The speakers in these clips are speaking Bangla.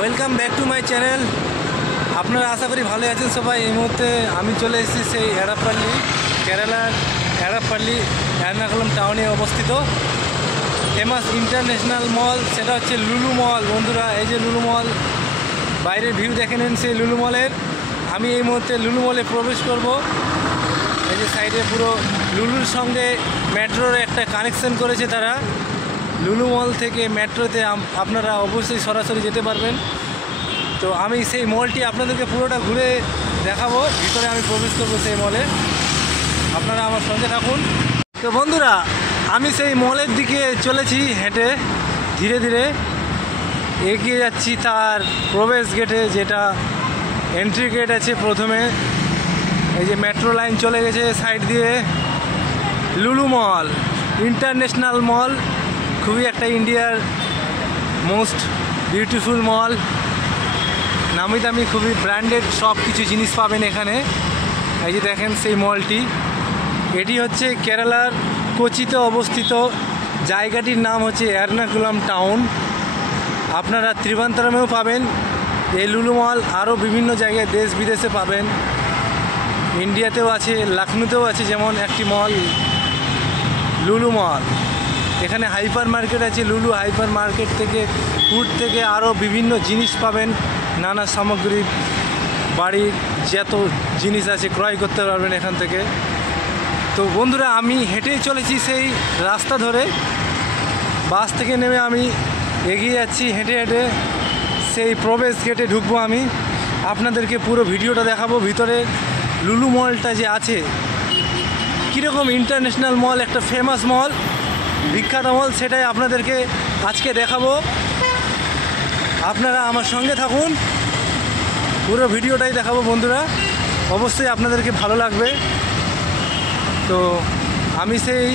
Welcome back to my channel. আপনারা আশা করি ভালো আছেন সবাই। এই মুহূর্তে আমি চলে এসেছি সেই এড়াপল্লি, কেরালার এড়াপল্লি এর্নাকুলাম টাউনে অবস্থিত ফেমাস ইন্টারন্যাশনাল মল, সেটা হচ্ছে লুলু মল। বন্ধুরা, এই যে লুলু মল, বাইরের ভিউ দেখে নেন সেই লুলু মলের। আমি এই মুহূর্তে লুলু মলে প্রবেশ করব। এই যে সাইডে পুরো লুলুর সঙ্গে মেট্রোর একটা কানেকশন করেছে তারা। লুলু মল থেকে মেট্রোতে আপনারা অবশ্যই সরাসরি যেতে পারবেন। তো আমি সেই মলটি আপনাদেরকে পুরোটা ঘুরে দেখাবো। ভিতরে আমি প্রবেশ করবো সেই মলে, আপনারা আমার সঙ্গে থাকুন। তো বন্ধুরা, আমি সেই মলের দিকে চলেছি হেঁটে, ধীরে ধীরে এগিয়ে যাচ্ছি তার প্রবেশ গেটে, যেটা এন্ট্রি গেট আছে প্রথমে। এই যে মেট্রো লাইন চলে গেছে সাইড দিয়ে। লুলু মল ইন্টারন্যাশনাল মল, খুবই একটা ইন্ডিয়ার মোস্ট বিউটিফুল মল। নামি দামি খুবই ব্র্যান্ডেড সব কিছু জিনিস পাবেন এখানে। এই যে দেখেন সেই মলটি, এটি হচ্ছে কেরালার কোচিতে অবস্থিত। জায়গাটির নাম হচ্ছে এর্নাকুলাম টাউন। আপনারা ত্রিবান্তরমেও পাবেন এই লুলু মল, আরও বিভিন্ন জায়গায় দেশ বিদেশে পাবেন। ইন্ডিয়াতেও আছে, লখনউতেও আছে যেমন একটি মল লুলু মল। এখানে হাইপার মার্কেট আছে, লুলু হাইপার মার্কেট থেকে ফুড থেকে আরও বিভিন্ন জিনিস পাবেন। নানা সামগ্রী, বাড়ির যত জিনিস আছে ক্রয় করতে পারবেন এখান থেকে। তো বন্ধুরা, আমি হেঁটেই চলেছি সেই রাস্তা ধরে। বাস থেকে নেমে আমি এগিয়ে যাচ্ছি হেঁটে হেঁটে, সেই প্রবেশ গেটে ঢুকবো। আমি আপনাদেরকে পুরো ভিডিওটা দেখাবো। ভিতরে লুলু মলটা যে আছে, কীরকম ইন্টারন্যাশনাল মল, একটা ফেমাস মল, বিখ্যাত মল, সেটাই আপনাদেরকে আজকে দেখাবো। আপনারা আমার সঙ্গে থাকুন, পুরো ভিডিওটাই দেখাবো বন্ধুরা। অবশ্যই আপনাদেরকে ভালো লাগবে। তো আমি সেই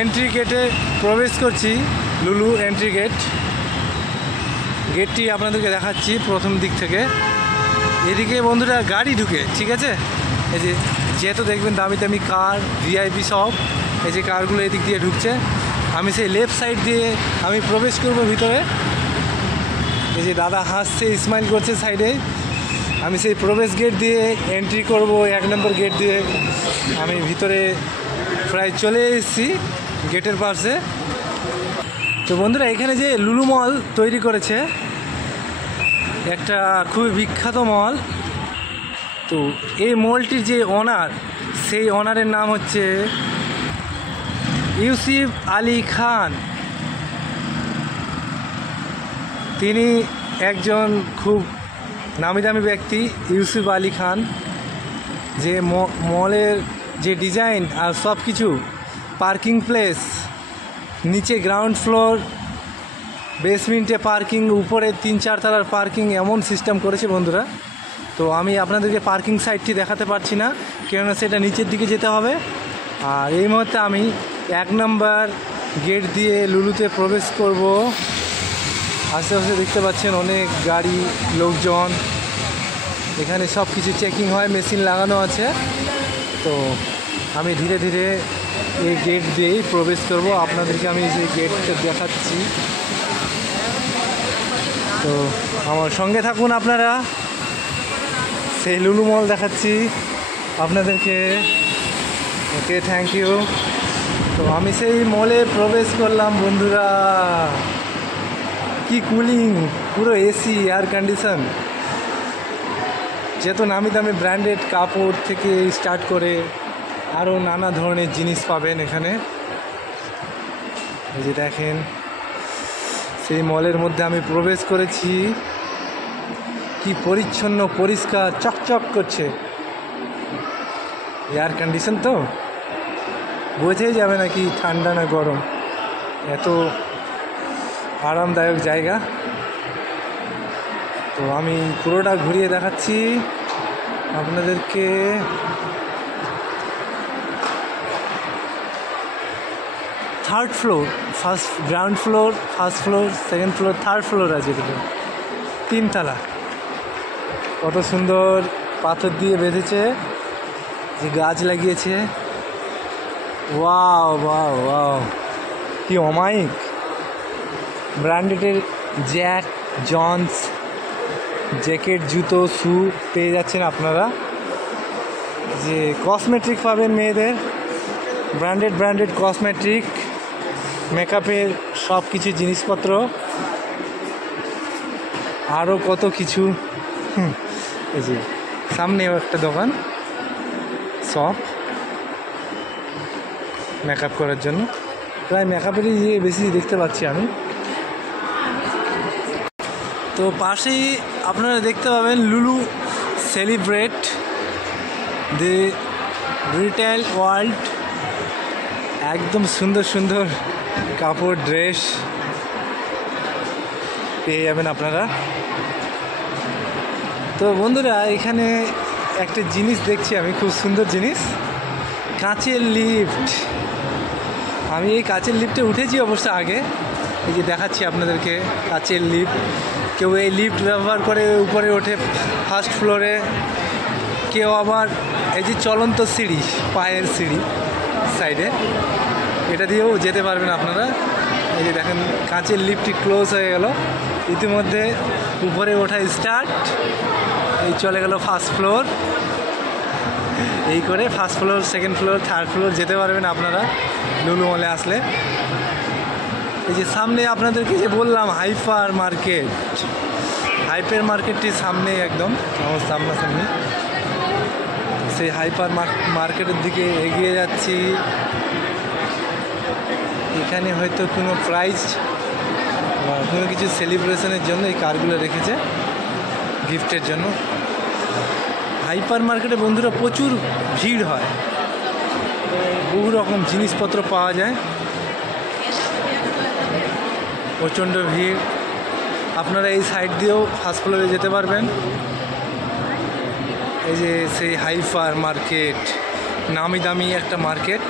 এন্ট্রি গেটে প্রবেশ করছি, লুলু এন্ট্রি গেট। গেটটি আপনাদেরকে দেখাচ্ছি প্রথম দিক থেকে। এদিকে বন্ধুরা গাড়ি ঢুকে, ঠিক আছে। এই যে যেহেতু দেখবেন দামি দামি কার, ভিআইপি সব, এই যে কারগুলো এদিক দিয়ে ঢুকছে। আমি সেই লেফট সাইড দিয়ে আমি প্রবেশ করব ভিতরে। এই যে দাদা হাসছে, স্মাইল করছে সাইডে। আমি সেই প্রবেশ গেট দিয়ে এন্ট্রি করব, 1 নম্বর গেট দিয়ে। আমি ভিতরে প্রায় চলে এসেছি গেটের পাশে। তো বন্ধুরা, এখানে যে লুলু মল তৈরি করেছে, একটা খুবই বিখ্যাত মল। তো এই মলটির যে ওনার, সেই ওনারের নাম হচ্ছে ইউসুফ আলী খান। তিনি একজন খুব নামি দামি ব্যক্তি, ইউসুফ আলী খান। যে মলের যে ডিজাইন আর সব কিছু, পার্কিং প্লেস, নিচে গ্রাউন্ড ফ্লোর, বেসমেন্টে পার্কিং, উপরে 3-4 তলার পার্কিং, এমন সিস্টেম করেছে বন্ধুরা। তো আমি আপনাদেরকে পার্কিং সাইটটি দেখাতে পারছি না, কেননা সেটা নিচের দিকে যেতে হবে। আর এই মুহূর্তে আমি 1 নম্বর গেট দিয়ে লুলুতে প্রবেশ করব। আশেপাশে দেখতে পাচ্ছেন অনেক গাড়ি, লোকজন। এখানে সব কিছু চেকিং হয়, মেশিন লাগানো আছে। তো আমি ধীরে ধীরে এই গেট দিয়েই প্রবেশ করব। আপনাদেরকে আমি সেই গেটটা দেখাচ্ছি, তো আমার সঙ্গে থাকুন আপনারা। সেই লুলু মল দেখাচ্ছি আপনাদেরকে। ওকে, থ্যাংক ইউ। তো আমি সেই মলে প্রবেশ করলাম বন্ধুরা। কি কুলিং, পুরো এসি, এয়ার কন্ডিশন। যেহেতু নামি দামি ব্র্যান্ডেড কাপড় থেকে স্টার্ট করে আরও নানা ধরনের জিনিস পাবেন এখানে। এই যে দেখেন, সেই মলের মধ্যে আমি প্রবেশ করেছি। কি পরিচ্ছন্ন, পরিষ্কার, চকচক করছে। এয়ার কন্ডিশন তো বোঝাই যাবে না কি ঠান্ডা না গরম, এত আরামদায়ক জায়গা। তো আমি পুরোটা ঘুরিয়ে দেখাচ্ছি আপনাদেরকে। Third floor, first ground floor, first floor, second floor, third floor আছে এগুলো, 3 তলা। কত সুন্দর পাথর দিয়ে বেঁধেছে, যে গাছ লাগিয়েছে। ওয়াও ওয়াও ওয়াও, কি অমায়িক ব্র্যান্ডেডের জ্যাক জন্স জ্যাকেট, জুতো, শু পেয়ে যাচ্ছেন আপনারা। যে কসমেটিক পাবেন মেয়েদের, ব্র্যান্ডেড কসমেটিক, মেকআপের সব কিছু জিনিসপত্র, আরও কত কিছু। এই যে সামনেও একটা দোকান, শপ মেকআপ করার জন্য, প্রায় মেকআপেরই বেশি দেখতে পাচ্ছি আমি। তো পাশেই আপনারা দেখতে পাবেন লুলু সেলিব্রেট দি রিটেল ওয়ার্ল্ড। একদম সুন্দর সুন্দর কাপড়, ড্রেস পেয়ে যাবেন আপনারা। তো বন্ধুরা, এখানে একটা জিনিস দেখছি আমি, খুব সুন্দর জিনিস, কাঁচের লিফট। আমি এই কাঁচের লিফটে উঠেছি অবশ্য আগে, এই যে দেখাচ্ছি আপনাদেরকে কাঁচের লিফট। কেউ এই লিফট ব্যবহার করে উপরে ওঠে ফার্স্ট ফ্লোরে, কেউ আবার এই যে চলন্ত সিঁড়ি, পায়ের সিঁড়ি সাইডে, এটা দিয়েও যেতে পারবেন আপনারা। এই যে দেখেন কাঁচের লিফটটি ক্লোজ হয়ে গেল, ইতিমধ্যে উপরে ওঠা স্টার্ট। এই চলে গেল ফার্স্ট ফ্লোর, এই করে first floor, second floor, third floor যেতে পারবেন আপনারা লুলু মলে আসলে। এই যে সামনে আপনাদেরকে যে বললাম হাইপার মার্কেট, হাইপার মার্কেটটি সামনে, একদম আমার সামনাসামনি। সেই হাইপার মার্কেটের দিকে এগিয়ে যাচ্ছি। এখানে হয়তো কোনো প্রাইজ বা কোনো কিছু সেলিব্রেশনের জন্য এই কারগুলো রেখেছে, গিফটের জন্য। হাইপার মার্কেটে বন্ধুরা প্রচুর ভিড় হয়, বহু রকম জিনিসপত্র পাওয়া যায়, প্রচণ্ড ভিড়। আপনারা এই সাইড দিয়েও ফার্স্ট ফ্লোরে যেতে পারবেন। এই যে সেই হাইপার মার্কেট, নামি দামি একটা মার্কেট,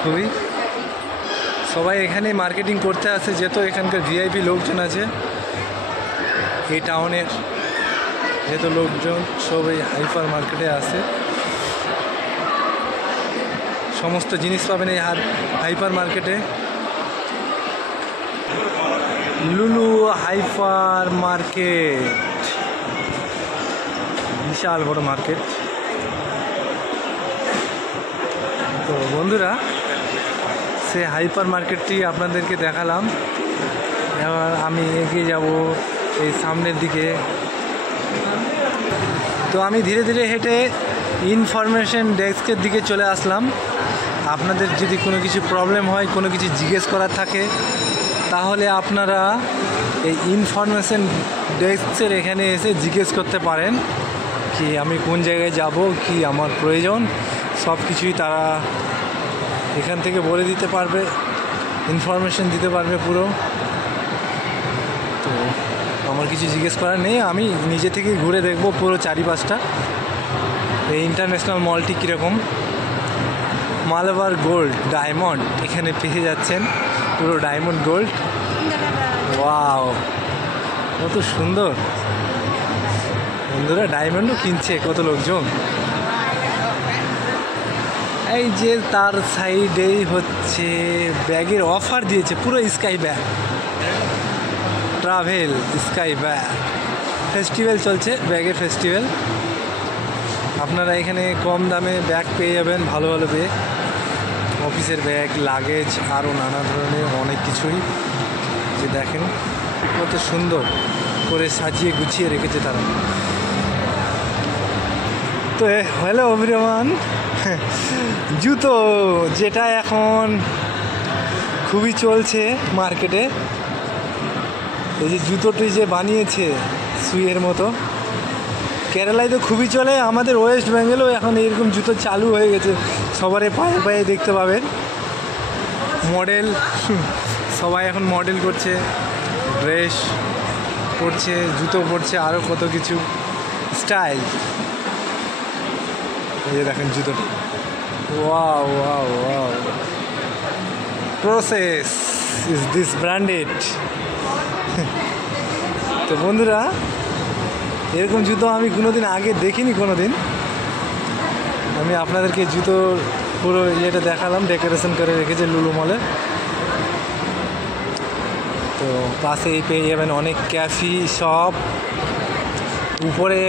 খুবই সবাই এখানে মার্কেটিং করতে আসে, যেহেতু এখানকার ভিআইপি লোকজন আছে এই টাউনের, যেহেতু লোকজন সব এই হাইপার মার্কেটে আসে। সমস্ত জিনিস পাবেন এই হাইপার মার্কেটে। লুলু হাইপার মার্কেট, বিশাল বড় মার্কেট। তো বন্ধুরা, সে হাইপার মার্কেটটি আপনাদেরকে দেখালাম। এবার আমি এগিয়ে যাব এই সামনের দিকে। তো আমি ধীরে ধীরে হেঁটে ইনফরমেশন ডেস্কের দিকে চলে আসলাম। আপনাদের যদি কোনো কিছু প্রবলেম হয়, কোনো কিছু জিজ্ঞেস করার থাকে, তাহলে আপনারা এই ইনফরমেশন ডেস্কের এখানে এসে জিজ্ঞেস করতে পারেন কি আমি কোন জায়গায় যাব, কি আমার প্রয়োজন, সব কিছুই তারা এখান থেকে বলে দিতে পারবে, ইনফরমেশন দিতে পারবে পুরো। তো আমার কিছু জিজ্ঞেস করার নেই, আমি নিজে থেকেই ঘুরে দেখব পুরো চারিপাশটা। এই ইন্টারন্যাশনাল মলটি কীরকম। মালাবার গোল্ড ডায়মন্ড এখানে পেয়ে যাচ্ছেন, পুরো ডায়মন্ড গোল্ড। ওয়াও, কত সুন্দর। বন্ধুরা, ডায়মন্ডও কিনছে কত লোকজন। এই যে তার সাইডেই হচ্ছে ব্যাগের অফার দিয়েছে, পুরো sky bag, travel sky bag. Festival চলছে, ব্যাগের ফেস্টিভ্যাল। আপনারা এখানে কম দামে ব্যাগ পেয়ে যাবেন, ভালো ভালো ব্যাগ, অফিসের ব্যাগ, লাগেজ, আরও নানা ধরনের অনেক কিছুই। যে দেখেন কত সুন্দর করে সাজিয়ে গুছিয়ে রেখেছে তারা। তো হ্যালো এভরিওয়ান, জুতো যেটা এখন খুবই চলছে মার্কেটে, এই যে জুতোটি যে বানিয়েছে সুইয়ের মতো, কেরালায় তো খুবই চলে, আমাদের ওয়েস্ট বেঙ্গলেও এখন এরকম জুতো চালু হয়ে গেছে। সবারই পায়ে পায়ে দেখতে পাবেন মডেল, সবাই এখন মডেল করছে, ড্রেস পরছে, জুতো পরছে, আরও কত কিছু স্টাইল। এই যে দেখেন জুতোটি, wow wow wow, process is this branded. তো বন্ধুরা, এরকম জুতো আমি কোনোদিন আগে দেখিনি, কোনোদিন। আমি আপনাদেরকে জুতোর পুরো ইয়েটা দেখালাম, ডেকোরেশন করে রেখেছে লুলু মলে। তো তো পাশেই পেয়ে যাবেন অনেক ক্যাফি শপ। উপরে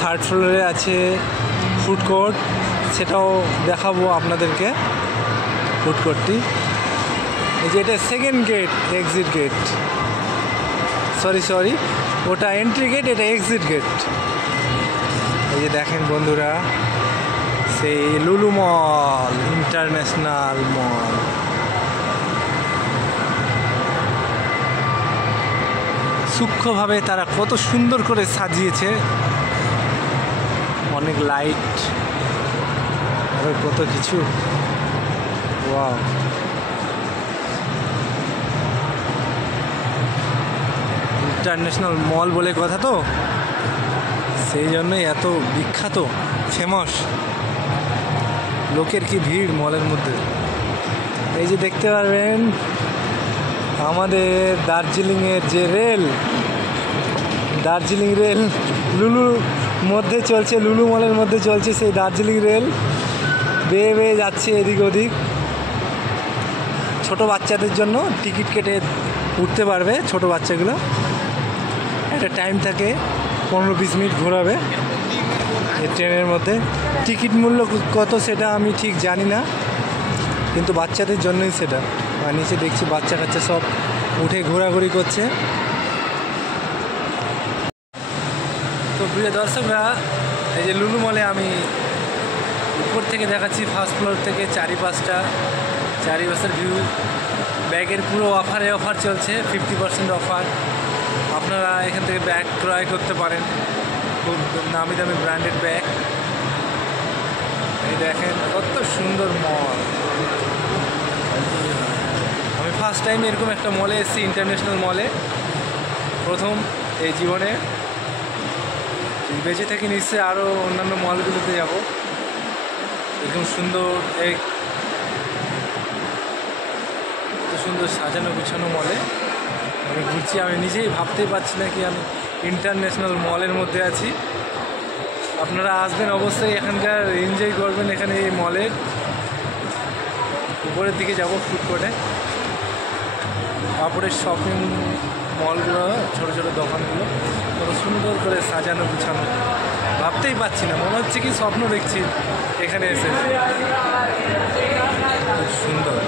থার্ড ফ্লোরে আছে ফুড কোর্ট, সেটাও দেখাবো আপনাদেরকে ফুড কোর্টটি। এই যে এটা second gate, exit gate, sorry ওটা এন্ট্রি গেট, এটা এক্সিট গেট। এই যে দেখেন বন্ধুরা, সেই লুলু মল, ইন্টারন্যাশনাল মল। সূক্ষ্মভাবে তারা কত সুন্দর করে সাজিয়েছে, অনেক লাইট আর কত কিছু। ওয়াও, ইন্টারন্যাশনাল মল বলে কথা, তো সেই জন্যই এত বিখ্যাত, ফেমাস। লোকের কি ভিড় মলের মধ্যে। এই যে দেখতে পারবেন আমাদের দার্জিলিংয়ের যে রেল, দার্জিলিং রেল লুলু মধ্যে চলছে, লুলু মলের মধ্যে চলছে সেই দার্জিলিং রেল, বেয়ে বেয়ে যাচ্ছে এদিক ওদিক। ছোট বাচ্চাদের জন্য টিকিট কেটে উঠতে পারবে, ছোট বাচ্চাগুলো। একটা টাইম থাকে 15-20 মিনিট ঘোরাবে এই ট্রেনের মধ্যে। টিকিট মূল্য কত সেটা আমি ঠিক জানি না, কিন্তু বাচ্চাদের জন্যই সেটা। আর নিচে দেখছি বাচ্চা কাচ্চা সব উঠে ঘোরাঘুরি করছে। তো প্রিয় দর্শকরা, এই যে লুলু মলে আমি উপর থেকে দেখাচ্ছি, ফার্স্ট ফ্লোর থেকে চারিপাশের ভিউ। ব্যাগের পুরো অফার চলছে, 50% অফার। আপনারা এখান থেকে ব্যাগ ক্রয় করতে পারেন, খুব নামি দামি ব্র্যান্ডেড ব্যাগ। এই দেখেন কত সুন্দর মল। আমি ফার্স্ট টাইম এরকম একটা মলে এসেছি, ইন্টারন্যাশনাল মলে, প্রথম এই জীবনে। বেঁচে থেকে নিশ্চয়ই আরও অন্যান্য মলগুলোতে যাব। এরকম সুন্দর সুন্দর সাজানো গুছানো মলে আমি ঘুরছি। আমি নিজেই ভাবতেই পারছি না কি আমি ইন্টারন্যাশনাল মলের মধ্যে আছি। আপনারা আসবেন অবশ্যই, এখানকার এনজয় করবেন। এখানে এই মলের উপরের দিকে যাব, ফুড কোর্টে, তারপরে শপিং মলগুলো, ছোটো ছোটো দোকানগুলো কত সুন্দর করে সাজানো গুছানো, ভাবতেই পারছি না, মনে হচ্ছে কি স্বপ্ন দেখছি এখানে এসে। খুব সুন্দর।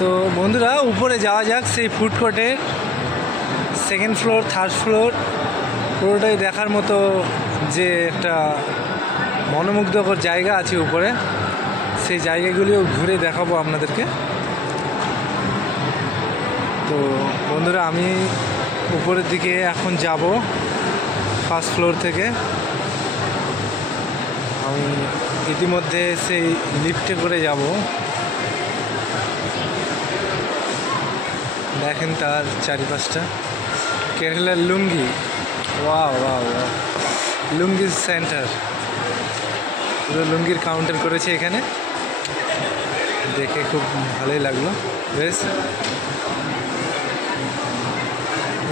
তো বন্ধুরা, উপরে যাওয়া যাক সেই ফুড কোর্টে। সেকেন্ড ফ্লোর, থার্ড ফ্লোর পুরোটাই দেখার মতো যে একটা মনোমুগ্ধকর জায়গা আছে উপরে, সেই জায়গাগুলিও ঘুরে দেখাবো আপনাদেরকে। তো বন্ধুরা, আমি উপরের দিকে এখন যাব ফার্স্ট ফ্লোর থেকে। আমি ইতিমধ্যে সেই লিফটে করে যাব। দেখেন তার চারিপাশটা, কেরালার লুঙ্গি, ওয়াও ওয়াও ওয়াও, লুঙ্গি সেন্টার, পুরো লুঙ্গির কাউন্টার করেছে এখানে, দেখে খুব ভালোই লাগলো। বেশ,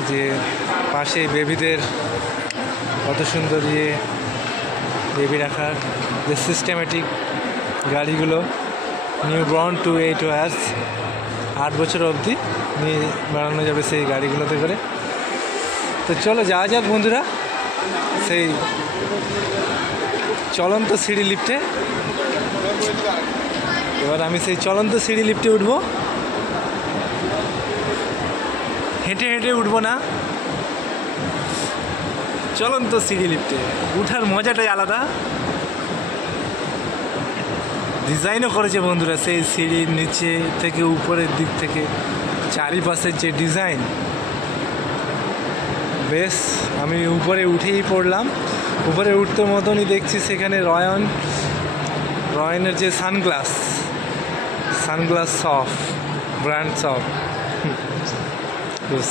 যে পাশে বেবিদের কত সুন্দর বেবি রাখার যে সিস্টেমেটিক গাড়িগুলো, নিউ বর্ন টু 8 ইয়ার্স, 8 বছর অবধি নিয়ে বেড়ানো যাবে সেই গাড়িগুলোতে করে। তো চলো যাওয়া যাক বন্ধুরা সেই চলন্ত সিঁড়ি লিফটে। এবার আমি সেই চলন্ত সিঁড়ি লিফটে উঠবো, হেঁটে হেঁটে উঠবো না, চলন্ত সিঁড়ি লিফটে উঠার মজাটাই আলাদা। ডিজাইনও করেছে বন্ধুরা সেই সিঁড়ির নিচে থেকে উপরের দিক থেকে চারিপাশের যে ডিজাইন, বেশ। আমি উপরে উঠেই পড়লাম, উপরে উঠতে মতনই দেখছি সেখানে রয়নের যে সানগ্লাস শপ, ব্র্যান্ড শপ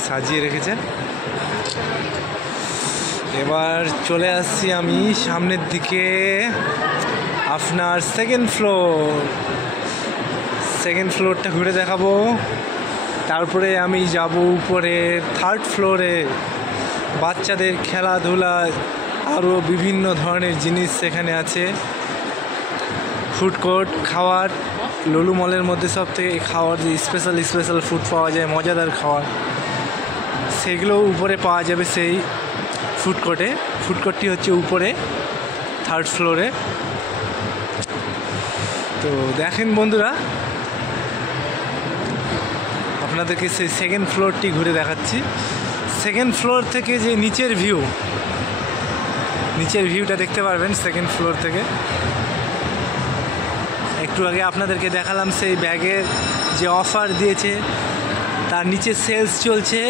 সাজিয়ে রেখেছে। এবার চলে আসছি আমি সামনের দিকে, আপনার সেকেন্ড ফ্লোরটা ঘুরে দেখাবো। তারপরে আমি যাব উপরে থার্ড ফ্লোরে, বাচ্চাদের খেলাধুলা আরও বিভিন্ন ধরনের জিনিস সেখানে আছে, ফুড কোর্ট, খাওয়ার লুলু মলের মধ্যে সব থেকে খাওয়ার যে স্পেশাল ফুড পাওয়া যায়, মজাদার খাওয়ার, সেগুলো উপরে পাওয়া যাবে সেই ফুড কোর্টে। ফুড কোর্টটি হচ্ছে উপরে 3rd ফ্লোরে। তো দেখেন বন্ধুরা, আপনাদেরকে সেই 2nd ফ্লোরটি ঘুরে দেখাচ্ছি। 2nd ফ্লোর থেকে যে নিচের ভিউটা দেখতে পারবেন 2nd ফ্লোর থেকে। একটু আগে আপনাদেরকে দেখালাম সেই ব্যাগের যে অফার দিয়েছে, তার নিচে সেলস চলছে।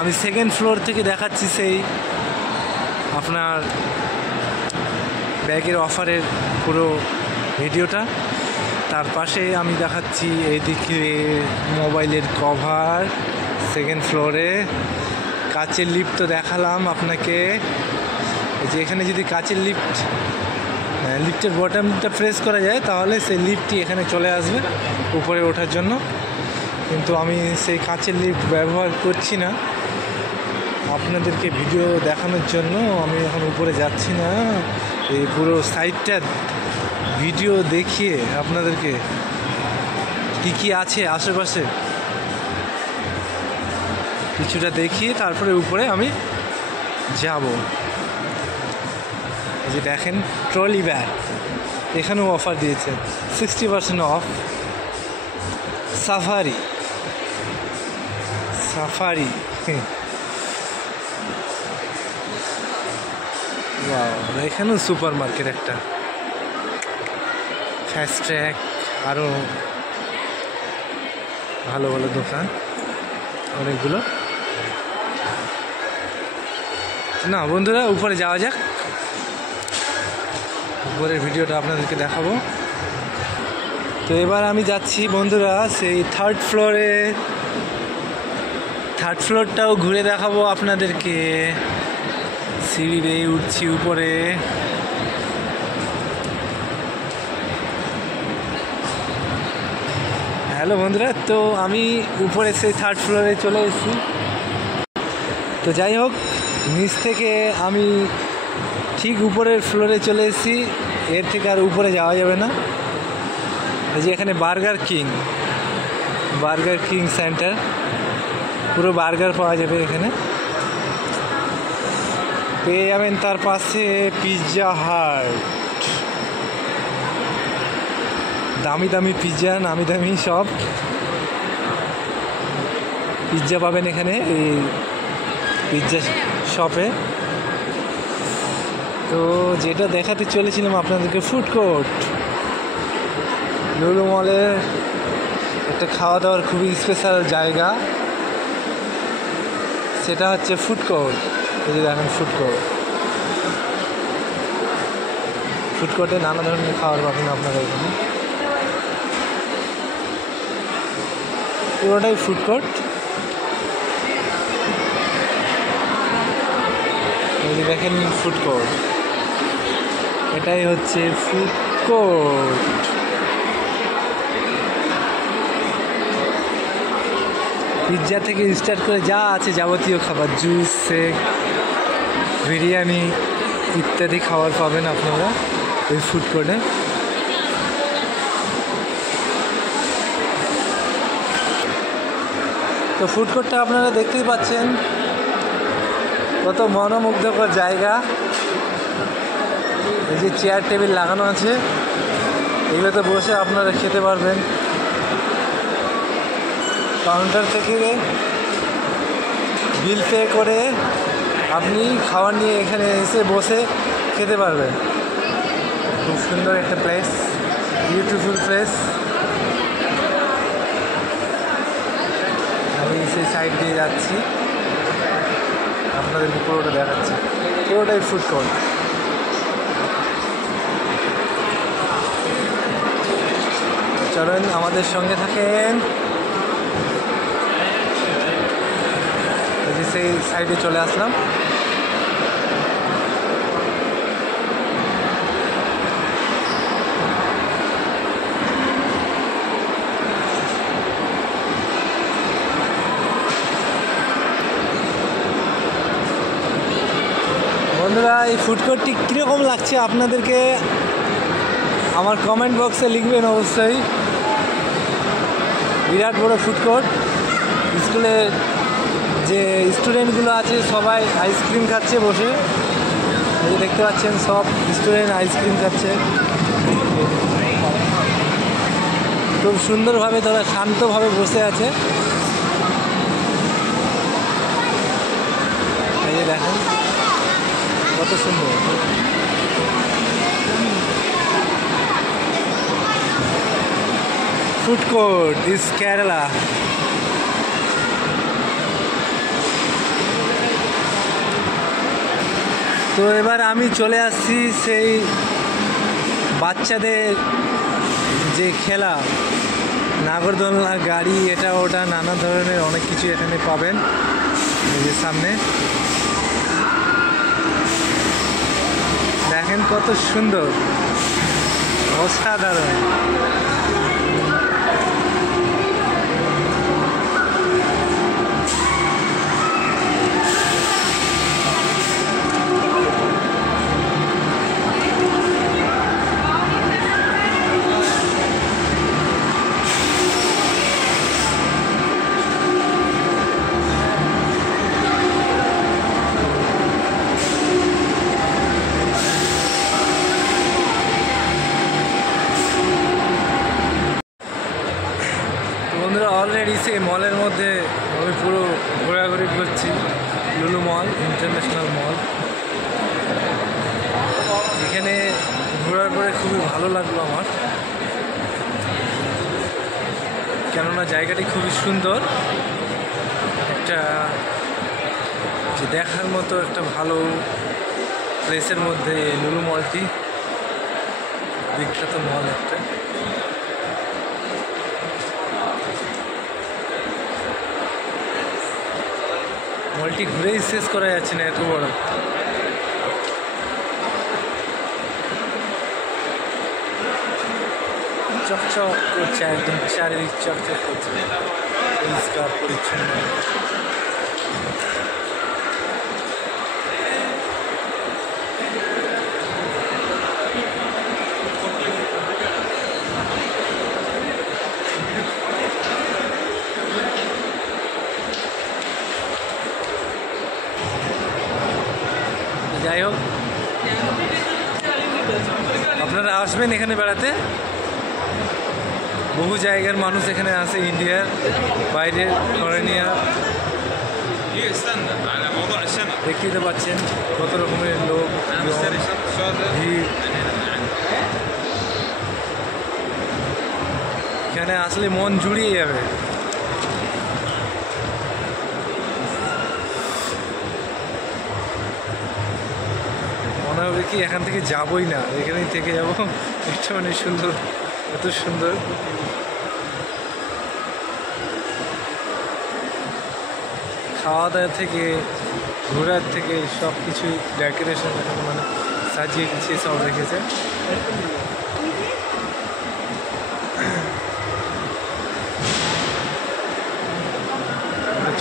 আমি 2nd ফ্লোর থেকে দেখাচ্ছি সেই আপনার ব্যাগের অফারের পুরো ভিডিওটা। তার পাশে আমি দেখাচ্ছি এইদিকে মোবাইলের কভার 2nd ফ্লোরে। কাচের লিফট তো দেখালাম আপনাকে, যে এখানে যদি কাচের লিফটের বটমটা প্রেস করা যায় তাহলে সেই লিফটটি এখানে চলে আসবে উপরে ওঠার জন্য। কিন্তু আমি সেই কাচের লিফট ব্যবহার করছি না, আপনাদেরকে ভিডিও দেখানোর জন্য আমি এখন উপরে যাচ্ছি না। এই পুরো সাইডটা ভিডিও দেখিয়ে আপনাদেরকে কি আছে আশেপাশে কিছুটা দেখিয়ে তারপরে উপরে আমি যাব। যে দেখেন ট্রলি ব্যাগ, এখানেও অফার দিয়েছে 60% অফ। সাফারি এখানেও সুপার মার্কেট একটা, ফাস্ট ট্র্যাক, আরও ভালো দোকান অনেকগুলো। না বন্ধুরা, উপরে যাওয়া যাক, উপরের ভিডিওটা আপনাদেরকে দেখাবো। তো এবার আমি যাচ্ছি বন্ধুরা সেই 3rd ফ্লোরে। 3rd ফ্লোরটাও ঘুরে দেখাবো আপনাদেরকে। সিঁড়ি বেয়ে উঠছি উপরে। হ্যালো বন্ধুরা, তো আমি উপরে সেই 3rd ফ্লোরে চলে এসেছি। তো যাই হোক, নিচ থেকে আমি ঠিক উপরের ফ্লোরে চলে এসেছি, এর থেকে আর উপরে যাওয়া যাবে না। এই যে এখানে বার্গার কিং সেন্টার, পুরো বার্গার পাওয়া যাবে এখানে, পেয়ে যাবেন। তার পাশে পিৎজা হাট, দামি পিৎজা, নামি দামি সব পিৎজা পাবেন এখানে এই পিৎজা শপে। তো যেটা দেখাতে চলেছিলাম আপনাদেরকে, ফুড কোর্ট, লুলু মলের একটা খাওয়া দাওয়ার খুবই স্পেশাল জায়গা, সেটা হচ্ছে ফুড কোর্ট। এই যে দেখেন ফুড কোর্টে নানা ধরনের খাবার পাবেন আপনারা এখানে, পুরোটাই ফুড কোর্ট। এই যে দেখেন ফুড কোর্ট, এটাই হচ্ছে ফুড কোর্ট। পিৎজা থেকে স্টার্ট করে যা আছে যাবতীয় খাবার, জুস, শেক, বিরিয়ানি ইত্যাদি খাবার পাবেন আপনারা এই ফুড কোর্টে। তো ফুড কোর্টটা আপনারা দেখতেই পাচ্ছেন কত মনোমুগ্ধকর জায়গা। এই যে চেয়ার টেবিল লাগানো আছে, এগুলোতে বসে আপনারা খেতে পারবেন। কাউন্টার থেকে বিল পে করে আপনি খাবার নিয়ে এখানে এসে বসে খেতে পারবেন। খুব সুন্দর একটা প্লেস, বিউটিফুল প্লেস। আমি সেই সাইড দিয়ে যাচ্ছি, আপনাদেরকে পুরোটা দেখাচ্ছি, পুরোটাই ফুড কোর্ট। চলেন আমাদের সঙ্গে থাকেন। সেই সাইডে চলে আসলাম। বন্ধুরা, এই ফুড কোর্টটি কীরকম লাগছে আপনাদেরকে আমার কমেন্ট বক্সে লিখবেন অবশ্যই। বিরাট বড় ফুড কোর্ট। স্কুলে যে স্টুডেন্টগুলো আছে সবাই আইসক্রিম খাচ্ছে বসে, এই দেখতে পাচ্ছেন সব স্টুডেন্ট আইসক্রিম খাচ্ছে। খুব সুন্দরভাবে তারা শান্তভাবে বসে আছে। এই যে দেখেন কত সুন্দর। Food court is Kerala. তো এবার আমি চলে আসছি সেই বাচ্চাদের যে খেলা, নাগরদোলনা, গাড়ি, এটা ওটা নানা ধরনের অনেক কিছু এখানে পাবেন। এই যে সামনে দেখেন কত সুন্দর, অসাধারণ। বন্ধুরা অলরেডি সেই মলের মধ্যে আমি পুরো ঘোরাঘুরি করছি। লুলু মল, ইন্টারন্যাশনাল মল। এখানে ঘোরার পরে খুবই ভালো লাগলো আমার, কেননা জায়গাটি খুবই সুন্দর, একটা যে দেখার মতো একটা ভালো প্লেসের মধ্যে লুলু মলটি বিখ্যাত মল একটা। মলটি ঘুরেই শেষ করা যাচ্ছে না, এত বড়। চকচক করছে, একদম চারিদিক চকচক করছে, পরিষ্কার পরিচ্ছন্ন। যাই হোক, আপনারা আসবেন এখানে বেড়াতে। বহু জায়গার মানুষ এখানে আসে, ইন্ডিয়ার বাইরের, ফরেনিয়ার। দেখতে পাচ্ছেন কত রকমের লোক, ভিড়। এখানে আসলে মন জুড়িয়ে যাবে। মনে হবে কি এখান থেকে যাবই না, এখানেই থেকে যাবো। এটা অনেক সুন্দর, এত সুন্দর। খাওয়া দাওয়া থেকে, ঘোরার থেকে সব কিছুই ডেকোরেশন মানে সাজিয়ে গুছিয়ে সব রেখেছে।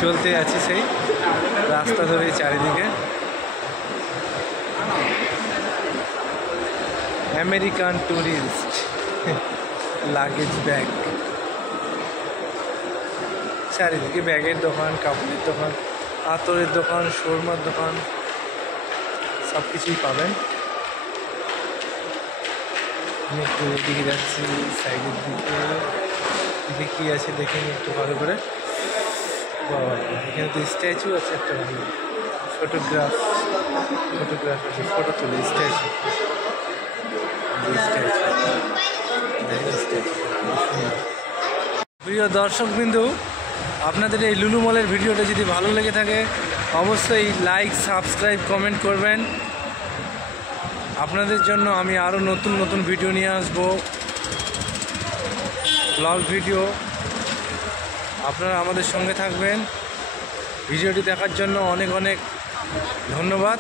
চলতে আছি সেই রাস্তা ধরে চারিদিকে। আমেরিকান টুরিস্ট লাগেজ ব্যাগ, চারিদিকে ব্যাগের দোকান, কাপড়ের দোকান, আতরের দোকান, শোরমার দোকান, সব কিছুই পাবেন। আমি একটু এদিকে যাচ্ছি, সাইডের দিকে কী আছে দেখে একটু ভালো করে। বাবা, এখানে তো স্ট্যাচু আছে একটা, ভালো ফটোগ্রাফ আছে, ফটো তুলে স্ট্যাচু। প্রিয় দর্শকবৃন্দু, আপনাদের এই লুলু মলের ভিডিওটা যদি ভালো লেগে থাকে অবশ্যই লাইক, সাবস্ক্রাইব, কমেন্ট করবেন। আপনাদের জন্য আমি আরও নতুন নতুন ভিডিও নিয়ে আসবো, ব্লগ ভিডিও। আপনারা আমাদের সঙ্গে থাকবেন। ভিডিওটি দেখার জন্য অনেক অনেক ধন্যবাদ।